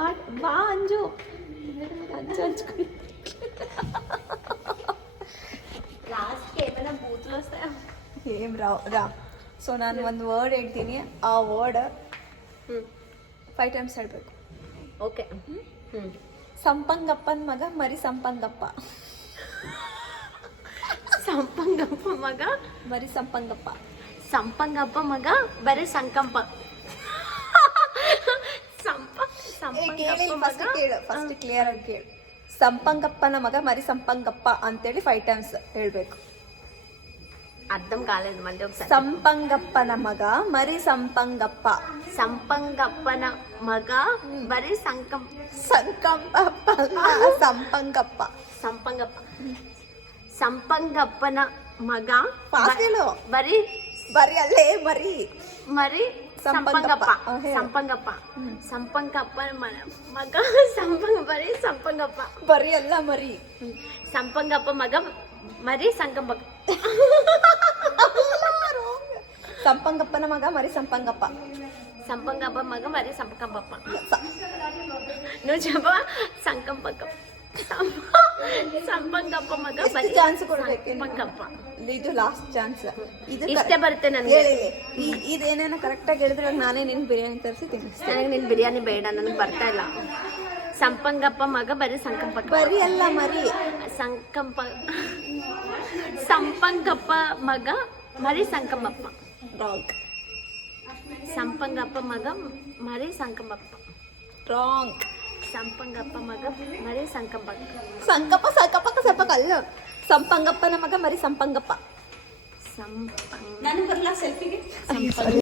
ಬಾ ಬಾ ಅಂಜು ಅಂಜು ಹಂಚ್ಕೊಳ್ಳಿ లాస్ట్కి ఏమైనా బూతులు వస్తాయా ఏం రావు రా సో ನಾನು ಒಂದು ವರ್ಡ್ ಹೇಳ್ತೀನಿ ಆ ವರ್ಡ್ ಫೈವ್ ಟೈಮ್ಸ್ ಹೇಳಬೇಕು ಓಕೆ ಸಂಪಂಗಪ್ಪನ ಮಗ ಮರಿ ಸಂಪಂಗಪ್ಪ ಸಂಪಂಗಪ್ಪ ಮಗ ಮರಿ ಸಂಪಂಗಪ್ಪ ಸಂಪಂಗಪ್ಪ ಮಗ ಬರೀ ಸಂಕಂಪ ಫಸ್ಟ್ ಕೇಳು ಫಸ್ಟ್ ಕ್ಲಿಯರ್ ಆಗಿ ಕೇಳು ಸಂಪಂಗಪ್ಪನ ಮಗ ಮರಿ ಸಂಪಂಗಪ್ಪ ಅಂತೇಳಿ ಫೈವ್ ಟೈಮ್ಸ್ ಹೇಳ್ಬೇಕು అర్థం కాలేదు మళ్ళీ ఒకసారి ಸಂಪಂಗಪ್ಪನ ಮಗ ಮರಿ ಸಂಪಂಗಪ್ಪ సంపంగప్పన మగ బరీ సంకం ಸಂಕಂಪಪ್ಪ ಸಂಪಂಗಪ್ಪ సంపంగప్ప సంపంగప్పన మగ Fast ಹೇಳು. బరీ ಬರಿ ಅಲ್ಲೇ ಮರಿ మరి సంపంగప్ప. సంపంగప్ప Oh, here. సంపంగప్ప సంపంగప్ప మన- మగ సంపంగ మరి సంపంగప్ప ಬರಿ ಅಲ್ಲ ಮರಿ సంపంగప్ప మగ మరి సంకంప ಸಂಪಂಗಪ್ಪನ ಮಗ ಮರಿ ಸಂಪಂಗಪ್ಪ సంపంగప్ప మగ మరి సంపకంపప్ప ಸ- నువ్వు చెప్ప సంకంపక ಸಂಪಂಗಪ್ಪ ಮಗ ಚಾನ್ಸ್ ಕೊಡ್ಬೇಕಪ್ಪ ಇದು ಲಾಸ್ಟ್ ಚಾನ್ಸ್ ಇದು ಇಷ್ಟೇ ಬರುತ್ತೆ ನನಗೆ. ಈ ಇದೇನೇನೋ ಕರೆಕ್ಟಾಗಿ ಹೇಳಿದ್ರೆ ನಾನೇ ನಿನ್ನ ಬಿರಿಯಾನಿ ತರಿಸಿ ನನಗೆ ನಿನ್ನ ಬಿರಿಯಾನಿ ಬೇಡ ನನಗೆ ಬರ್ತಾ ಇಲ್ಲ. ಸಂಪಂಗಪ್ಪ ಮಗ ಬರೀ ಸಂಕಂಪ ಬರಿ ಅಲ್ಲ ಮರಿ. ಸಂಕಂಪ ಸಂಪಂಗಪ್ಪ ಮಗ ಮರಿ ಸಂಕಮಪ್ಪ ರಾಂಗ್ ಸಂಪಂಗಪ್ಪ ಮಗ ಮರಿ ಸಂಕಮಪ್ಪ ರಾಂಗ್ ಸಂಪಂಗಪ್ಪ ಮಗ ಮರಿ ಸಂಕಪ್ಪ ಸಂಕಪ್ಪ ಸಂಕಪ್ಪ ಸಂಪಕ ಅಲ್ಲ. ಸಂಪಂಗಪ್ಪನ ಮಗ ಮರಿ ಸಂಪಂಗಪ್ಪ. ಸಂಪ ನನ್ ಬರಲ್ಲ ಸೆಲ್ಫಿಗೆ ಸಂಪ